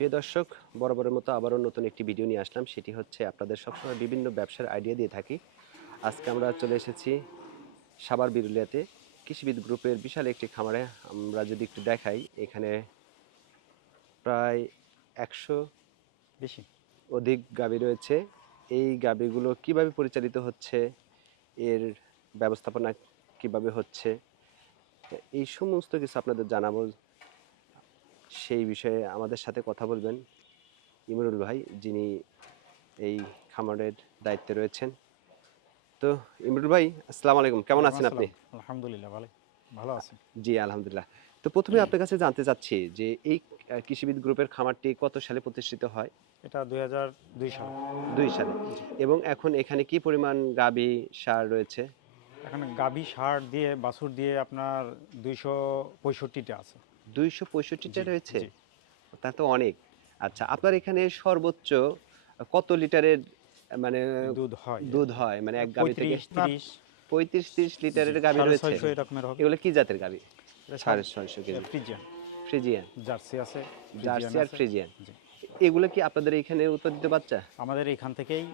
প্রিয় দর্শক, বরাবরের মতো আবারও নতুন একটি ভিডিও নিয়ে আসলাম। সেটি হচ্ছে আপনাদের সবসময় বিভিন্ন ব্যবসার আইডিয়া দিয়ে থাকি। আজকে আমরা চলে এসেছি সাভার বিরুলিয়াতে কৃষিবিদ গ্রুপের বিশাল একটি খামারে। আমরা যদি একটু দেখাই, এখানে প্রায় ১০০ বেশি। অধিক গাভী রয়েছে। এই গাভীগুলো কিভাবে পরিচালিত হচ্ছে, এর ব্যবস্থাপনা কিভাবে হচ্ছে, এই সমস্ত কিছু আপনাদের জানাবো। সেই বিষয়ে আমাদের সাথে কথা বলবেন ইমরুল ভাই, যিনি এই খামারের দায়িত্বে রয়েছেন। তো ইমরুল ভাই, আসসালামু আলাইকুম, কেমন ওয়ালাইকুম আছেন আপনি? আসসালাম। আলহামদুলিল্লাহ ভালো আছি। জি, আলহামদুলিল্লাহ। তো প্রথমে আপনার কাছে জানতে চাচ্ছি যে এই কৃষিবিদ গ্রুপের খামারটি কত সালে প্রতিষ্ঠিত হয়? এটা ২০০২ সালে। ২ সালে। জি। এবং এখন এখানে কি পরিমাণ গাভী, ষাঁড় রয়েছে? এখানে গাভী, ষাঁড় দিয়ে বাছুর দিয়ে আপনার ২৬৫ টা আছে। ২৬৫ টা জি, রয়েছে? জি। তা তো অনেক। আচ্ছা, আপনার এখানে সর্বোচ্চ কত লিটারের মানে দুধ হয়। দুধ হয়? মানে এক গাভী থেকে ৩৫-৩০। ৩৫-৩০ জি, লিটারের গাভী রয়েছে? ৬৫০ এরকমের হবে। এগুলো কি জাতের গাভী? এটা সব ৬৫০ কেজি। ফ্রিজিয়ান। ফ্রিজিয়ান, জার্সি আছে, ফ্রিজিয়ান জার্সি আর আছে। ফ্রিজিয়ান। জি। এগুলো কি আপনাদের এইখানে উৎপাদিত বাচ্চা? আমাদের এখান থেকেই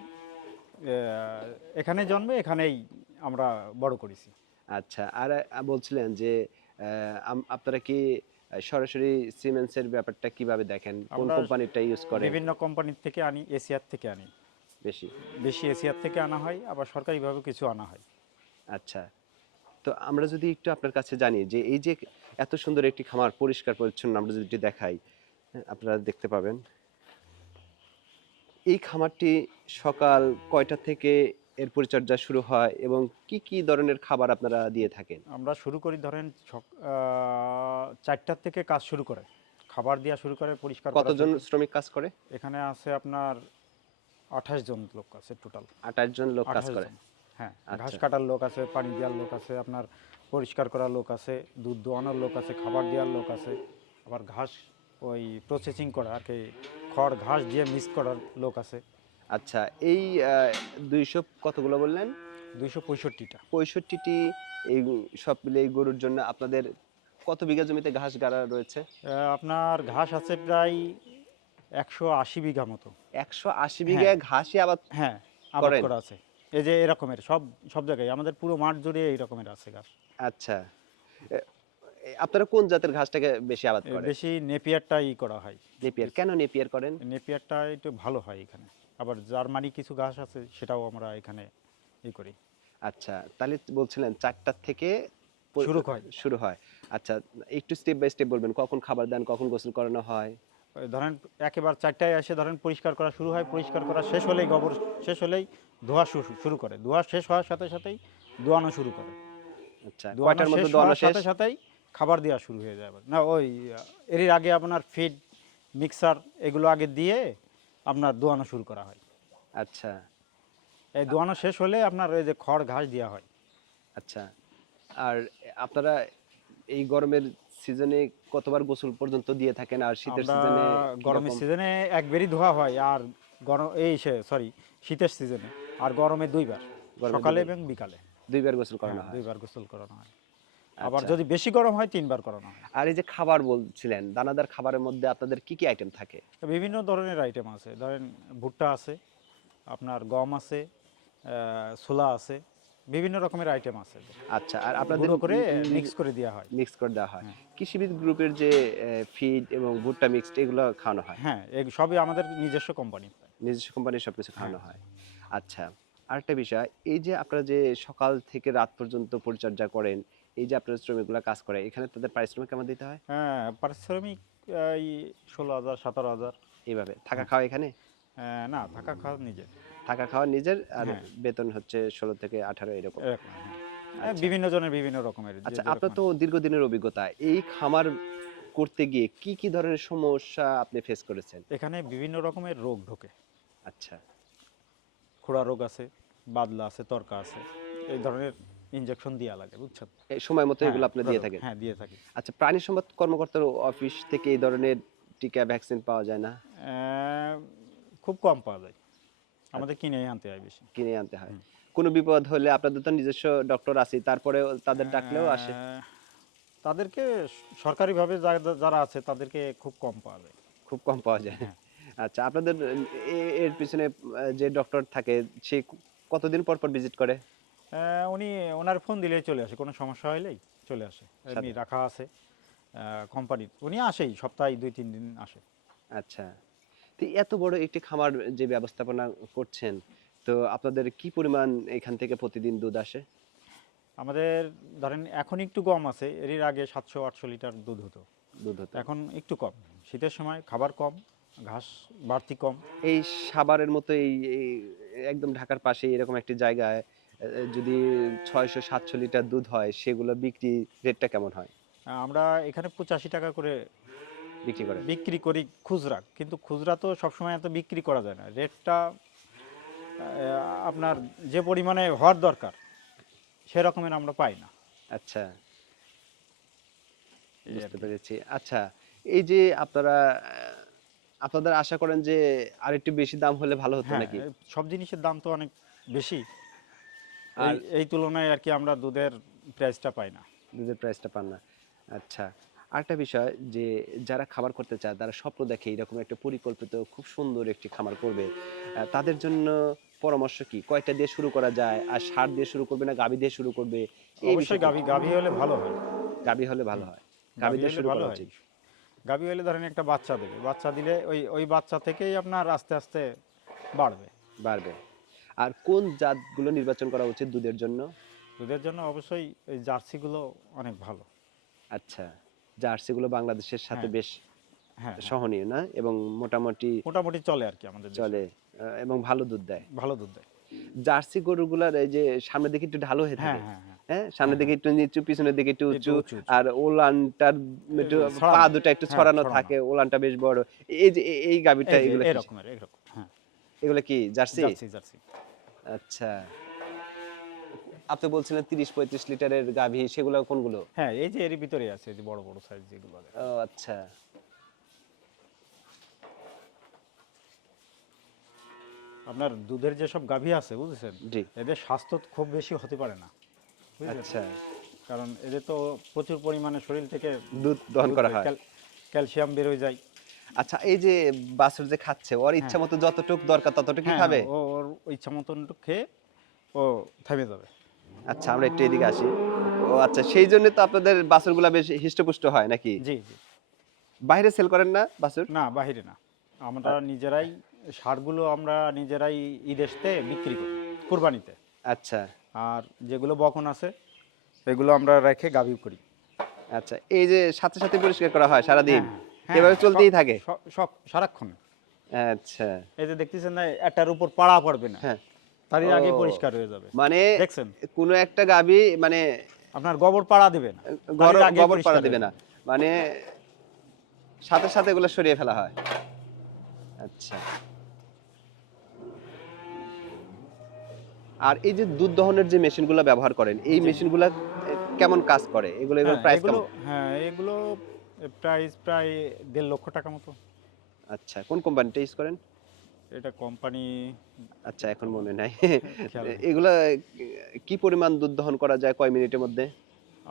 এখানে জন্মে এখানেই আমরা বড় করেছি। আচ্ছা, আর বলছিলেন যে আপনারা কি সরাসরি সিমেন্সের ব্যাপারটা কিভাবে দেখেন? কোন আমরা কোম্পানিটা ইউজ করেন বিভিন্ন কোম্পানির থেকে আনি, এশিয়ার থেকে আনি। বেশি? বেশি এশিয়ার থেকে আনা হয়, আবার সরকারিভাবে কিছু আনা হয়। আচ্ছা। তো আমরা যদি একটু আপনার কাছে জানি যে এই যে এত সুন্দর একটি খামার পরিষ্কার পরিচ্ছন্ন আমরা যদি একটু দেখাই, হ্যাঁ, আপনারা দেখতে পাবেন। এই খামারটি সকাল কয়টা থেকে এর পরিচর্যা শুরু হয় এবং কি কি ধরনের খাবার আপনারা দিয়ে থাকেন? আমরা শুরু করি ধরেন ৪টার থেকে কাজ শুরু করে, খাবার দেওয়া শুরু করে, পরিষ্কার করা কতজন শুরু করে। শ্রমিক কাজ করে? এখানে আছে আপনার ২৮ জন লোক আছে টোটাল। ২৮ জন লোক কাজ ২৮ করে। জন। হ্যাঁ, ঘাস আচ্ছা। কাটার লোক আছে, পানি দেওয়ার লোক আছে, আপনার পরিষ্কার করার লোক আছে, দুধ দোয়ানোর লোক আছে, খাবার দেওয়ার লোক আছে, আবার ঘাস ওই প্রসেসিং করা আর কি, খড় ঘাস দিয়ে মিক্স করার লোক আছে। আচ্ছা, এই ২০০ কতগুলো বললেন? ২৬৫টা। ৬৫টি। এই সব মিলে এই গরুর জন্য আপনাদের কত বিঘা জমিতে ঘাস গাড়া রয়েছে? আপনার ঘাস আছে প্রায় ১৮০ বিঘা মতো। ১৮০ হ্যাঁ, বিঘা ঘাসই আবাদ হ্যাঁ, আবাদ করেন? করা আছে। এই যে এরকমের সব সব জায়গায় আমাদের পুরো মাঠ জুড়ে এই রকমের আছে ঘাস। আচ্ছা। এ আপনারা কোন জাতের ঘাসটাকে বেশি আবাদ করেন? বেশি নেপিয়ারটা করা হয়। নেপিয়ার। কেন নেপিয়ার করেন? নেপিয়ারটা একটু ভালো হয় এখানে। আবার জার্মানি কিছু ঘাস আছে সেটাও আমরা এখানে করি। আচ্ছা, তাহলে বলছিলেন ৪টা থেকে শুরু হয়। শুরু হয়। আচ্ছা, একটু স্টেপ বাই স্টেপ বলবেন, কখন খাবার দেন, কখন গোসল করানো হয়? ওই ধরেন একেবারে ৪টায় এসে ধরেন পরিষ্কার করা শুরু হয়, পরিষ্কার করা শেষ হলেই গোবর শেষ হলেই ধোয়া শুরু করে। ধোয়া শেষ হওয়ার সাথে সাথেই দোয়ানো শুরু করে। আচ্ছা, দোয়ানো কয়টার মধ্যে শেষ দোয়ানো হওয়ার শেষ? সাথে সাথেই খাবার দেওয়া শুরু হয়ে যাবে। না ওই এর আগে আপনার ফিড, মিক্সার এগুলো আগে দিয়ে আপনার দোয়ানো শুরু করা হয়। আচ্ছা, এই দোয়ানো শেষ হলে আপনার এই যে খড় ঘাস দেওয়া হয়। আচ্ছা। আর আপনারা এই গরমের সিজনে কতবার গোসল পর্যন্ত দিয়ে থাকেন? আর শীতের আমরা সিজনে গরমের কিরকম? সিজনে একবারই ধোয়া হয়, আর গরম সরি শীতের সিজনে আর গরমে দুইবার, গরমে সকালে এবং বিকালে। ২ বার গোসল হ্যাঁ, করানো হয়। দুইবার গোসল করানো হয়। আবার আচ্ছা। যদি বেশি গরম হয় ৩বার করানো হয়। আর এই যে খাবার বলছিলেন, দানাদার খাবারের মধ্যে আপনাদের কি কি আইটেম থাকে? বিভিন্ন ধরনের আইটেম আছে, ধরেন ভুট্টা আছে, আপনার গম আছে, ছোলা আছে, বিভিন্ন রকমের আইটেম আছে। আচ্ছা, আর আপনাদের গুঁড়ো করে মিক্স করে দেওয়া হয়। মিক্স করে দেওয়া হয়। হ্যাঁ, কৃষিবিদ গ্রুপের যে ফিড এবং ভুট্টা মিক্সড এগুলো খাওয়ানো হয়? হ্যাঁ, সবই আমাদের নিজস্ব কোম্পানি। নিজস্ব কোম্পানির সবকিছু হ্যাঁ। খাওয়ানো হয়। আচ্ছা, আরেকটা বিষয়, এই যে আপনারা যে সকাল থেকে রাত পর্যন্ত পরিচর্যা করেন, এই যে আপনার শ্রমিকগুলা কাজ করে, এখানে তাদের পারিশ্রমিক কেমন দিতে হয়? হ্যাঁ, পারিশ্রমিক এই ১৬,০০০ ১৭,০০০। এইভাবে থাকা হ্যাঁ। খাওয়া এখানে? না, থাকা খাওয়া নিজের। থাকা খাওয়া নিজের, আর হ্যাঁ, বেতন হচ্ছে ১৬ থেকে ১৮ এরকম। এরকম হ্যাঁ। আচ্ছা। বিভিন্ন জনের বিভিন্ন রকমের যে আচ্ছা, আপনার যেরকম। তো দীর্ঘদিনের অভিজ্ঞতা। এই খামার করতে গিয়ে কি, কি ধরনের সমস্যা আপনি ফেস করেছেন? এখানে বিভিন্ন রকমের রোগ ঢোকে। আচ্ছা। খোঁড়া রোগ আছে, বাদলা আছে, তরকা আছে। এই ধরনের ইনজেকশন দেওয়া লাগে, বুঝছেন? এই সময় মতো হ্যাঁ, এগুলো আপনি খোঁড়া দিয়ে রোগ। থাকেন? হ্যাঁ, দিয়ে থাকি। আচ্ছা, প্রাণী সম্পদ কর্মকর্তার অফিস থেকে এই ধরনের টিকা, ভ্যাকসিন পাওয়া যায় না? অ্যা খুব কম পাওয়া যায়। আমাদের কিনেই আনতে হয় বেশি। কিনে আনতে হয়। কোনো বিপদ হলে আপনাদের তো নিজস্ব ডক্টর আছেই, তারপরেও তাদের ডাকলেও আসে? অ্যা তাদেরকে সরকারিভাবে যারা আছে তাদেরকে খুব কম পাওয়া যায়। খুব কম পাওয়া যায়। হ্যাঁ। আচ্ছা, আপনাদের এর পিছনে যে ডক্টর থাকে সে কতদিন পর পর ভিজিট করে? উনি ওনার ফোন দিলেই চলে আসে, কোনো সমস্যা হলেই চলে আসে, এমনি সাথে? রাখা আছে কোম্পানির। উনি আসেই সপ্তাহে 2-3 দিন আসে। আচ্ছা। তো এত বড় একটি খামার যে ব্যবস্থাপনা করছেন, তো আপনাদের কি পরিমাণ এখান থেকে প্রতিদিন দুধ আসে? আমাদের ধরেন এখন একটু কম আছে, এর আগে 700-800 লিটার দুধ হতো, দুধ হতো। এখন একটু কম। শীতের সময় খাবার কম, ঘাস বাড়তি কম। এই সাভারের মতো এই একদম ঢাকার পাশে এরকম একটি জায়গায় যদি 600-700 লিটার দুধ হয়, সেগুলো বিক্রি রেটটা কেমন হয়? আমরা এখানে 85 টাকা করে বিক্রি করেন? বিক্রি করি খুচরা, কিন্তু খুচরা তো সবসময় এত বিক্রি করা যায় না। রেটটা আপনার যে পরিমাণে হওয়ার দরকার সে রকমের আমরা পাই না। আচ্ছা, এই আর বুঝতে কি। পেরেছি। আচ্ছা, এই যে আপনারা আপনাদের আশা করেন যে আরেকটু বেশি দাম হলে ভালো হতো হ্যাঁ, নাকি? সব জিনিসের দাম তো অনেক বেশি। এই আর এই তুলনায় আর কি আমরা দুধের প্রাইসটা পাই না। দুধের প্রাইসটা পান না। আচ্ছা, আরেকটা বিষয় যে যারা খামার করতে চায় তারা স্বপ্ন দেখে এরকম একটা পরিকল্পিত খুব সুন্দর একটি খামার করবে। তাদের জন্য পরামর্শ কি? কয়টা দিয়ে শুরু করা যায়? আর ষাঁড় দিয়ে শুরু করবে না গাভী দিয়ে শুরু করবে? এই অবশ্যই বিষয়টা গাভী গাভী হলে ভালো হয়। গাভী হলে ভালো হুম, হয়। গাভী গাভী দিয়ে হলে শুরু ভালো করা হয়। উচিত। গাভী হলে ধরেন একটা বাচ্চা দেবে, বাচ্চা দিলে ওই ওই বাচ্চা থেকেই আপনার আস্তে আস্তে বাড়বে। বাড়বে। আর কোন জাতগুলো নির্বাচন করা উচিত দুধের জন্য? দুধের জন্য অবশ্যই এই জার্সিগুলো অনেক ভালো। আচ্ছা, জার্সিগুলো বাংলাদেশের সাথে হ্যাঁ, বেশ হ্যাঁ, হ্যাঁ, সহনীয় না? এবং মোটামুটি মোটামুটি চলে আর কি আমাদের দেশে, চলে এবং ভালো দুধ দেয়। ভালো দুধ দেয়। জার্সি গরুগুলার এই যে সামনের দিকে একটু ঢালু হয়ে হ্যাঁ, থাকে। হ্যাঁ, হ্যাঁ, হ্যাঁ? হ্যাঁ, সামনের দিকে হ্যাঁ, একটু নিচু, পিছনের দিকে একটু একটু উঁচু। উঁচু উঁচু আর ওলানটার একটু পা ছড়ানো, দুটা একটু হ্যাঁ ছড়ানো ছড়ানো। থাকে। ওলানটা বেশ বড়। এই যে এই গাভীটা এই যে এগুলো কি? এরকমের এরকম, হ্যাঁ, এগুলো কি জার্সি? Jersey jersey. আচ্ছা। আপনি বলছিলেন ৩০-৩৫ লিটারের গাভী, সেগুলো কোনগুলো? হ্যাঁ, এই যে এরই ভিতরে আছে, এই যে বড় বড় সাইজ যেগুলো আছে। ও আচ্ছা। আপনার দুধের যেসব গাভী আছে বুঝেছেন, জি। এদের স্বাস্থ্য খুব বেশি হতে পারে না, বুঝলেন? আচ্ছা। কারণ এদের তো প্রচুর পরিমাণে শরীর থেকে দুধ দহন করা হয়। ক্যালসিয়াম বেরোয় যায়। আচ্ছা, এই যে বাছুর যে খাচ্ছে, ওর হ্যাঁ, ইচ্ছা মতো যতটুক দরকার ততটুকুই হ্যাঁ, খাবে? ওর ইচ্ছা মতন একটু খেয়ে ও থেমে যাবে। আচ্ছা, আমরা একটু এদিকে আসি। ও আচ্ছা, সেই জন্য তো আপনাদের বাছুরগুলা বেশ হিষ্টপুষ্ট হয় নাকি? জি জি। বাইরে সেল করেন না বাছুর? না, বাহিরে না, আমরা নিজেরাই ষাঁড়গুলো আমরা নিজেরাই ঈদেশতে বিক্রি করি কুরবানিতে। আচ্ছা, আর যেগুলো বকন আছে এগুলো আমরা রেখে গাভী করি। আচ্ছা। এই যে সাথে, সাথে পরিষ্কার করা হয় সারাদিন? হ্যাঁ, হ্যাঁ, এভাবে চলতেই সব থাকে? সব সব সারাক্ষণ। আচ্ছা, এই যে দেখতেছেন না, একটার উপর পাড়া পড়বে না, হ্যাঁ। তারই আগে ও, পরিষ্কার হয়ে যাবে। মানে দেখছেন, কোনো একটা গাভী মানে আপনার গোবর পাড়া দেবে না, তারই আগে গোবর পরিষ্কার পাড়া হয়ে দিবে না। যাবে। মানে সাথে, সাথে এগুলো সরিয়ে ফেলা হয়। আচ্ছা। আর এই যে দুধ দহনের যে মেশিনগুলো ব্যবহার করেন, এই জি। মেশিনগুলা কেমন কাজ করে? এগুলোর প্রাইস কেমন? এগুলো প্রাইস প্রায় 1.5 লক্ষ টাকা মতো। আচ্ছা, কোন কোম্পানিটা ইউজ করেন? এটা কোম্পানি আচ্ছা, এখন মনে নাই। খেয়াল নেই। এগুলা কি পরিমাণ দুধ দহন করা যায় কয় মিনিটের মধ্যে?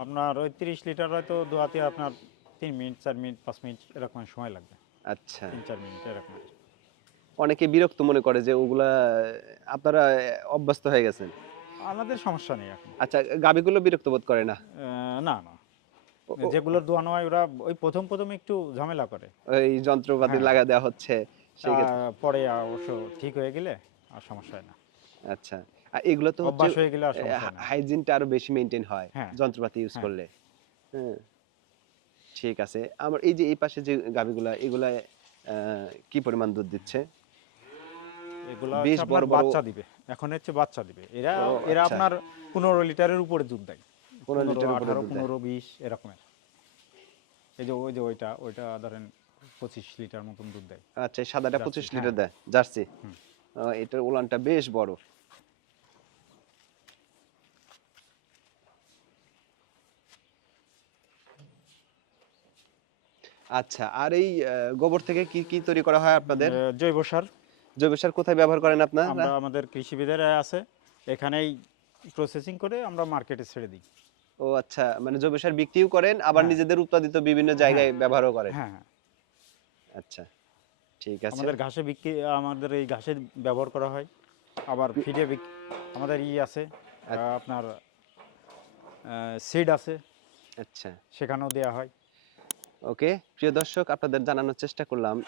আপনার ওই 30 লিটার হয়তো দোয়াতে আপনার 3 মিনিট 4 মিনিট 5 মিনিট এরকম সময় লাগবে। আচ্ছা। 3-4 মিনিট এরকম। অনেকে বিরক্ত মনে করে যে ওগুলা আপনারা অভ্যস্ত হয়ে গেছেন। আমাদের সমস্যা নেই এখন। আচ্ছা, গাভীগুলো বিরক্ত বোধ করে না? না না, ও ও যেগুলোর দোয়ানো হয় ওরা ওই প্রথম একটু ঝামেলা করে। ওই যন্ত্রপাতি হ্যাঁ, লাগা দেওয়া হচ্ছে সেক্ষেত্রে। পরে অবশ্য ঠিক হয়ে গেলে আর সমস্যা হয় না। আচ্ছা। আর এগুলো তো হচ্ছে অভ্যাস হয়ে গেলে আর সমস্যা হয় না। হাইজিনটা আরো বেশি মেইনটেইন হয় হ্যাঁ, যন্ত্রপাতি ইউজ হ্যাঁ। করলে। হ্যাঁ, ঠিক আছে। আমার এই যে এই পাশে যে গাভীগুলা এগুলা কি পরিমাণ দুধ দিচ্ছে? এগুলা বেশ হচ্ছে আপনার বড়, বড়। বাচ্চা দিবে। এখন হচ্ছে বাচ্চা দিবে। এরা ও এরা আচ্ছা। আপনার 15 লিটারের উপরে দুধ দেয়। 15 15, লিটারের উপরে 18, দুধ দেয়। 15, 20 এরকমের। এই যে ওই যে ওইটা ধরেন 25 লিটার মতন দুধ দেয়। আচ্ছা, এই সাদাটা জার্সি, 25 হ্যাঁ। লিটার দেয় জার্সি। হুম। এটার উলানটা বেশ বড়। আচ্ছা, আর এই গোবর থেকে কি কি তৈরি করা হয় আপনাদের? জৈব সার জৈব সার কোথায় ব্যবহার করেন আপনারা? আমরা আমাদের কৃষিবিদেরা আছে, এখানেই প্রসেসিং করে আমরা মার্কেটে ছেড়ে দিই। ও আচ্ছা, মানে জৈব সার বিক্রিও করেন আবার হ্যাঁ, নিজেদের উৎপাদিত বিভিন্ন হ্যাঁ, জায়গায় ব্যবহারও করেন। হ্যাঁ, হ্যাঁ। আচ্ছা, ঠিক আছে। আমাদের ঘাসে বিক্রি, আমাদের এই ঘাসে ব্যবহার করা হয়। আবার ফিডে আমাদের আছে আপনার সিড আছে, আচ্ছা, সেখানেও দেওয়া হয়। ওকে। প্রিয় দর্শক, আপনাদের জানানোর চেষ্টা করলাম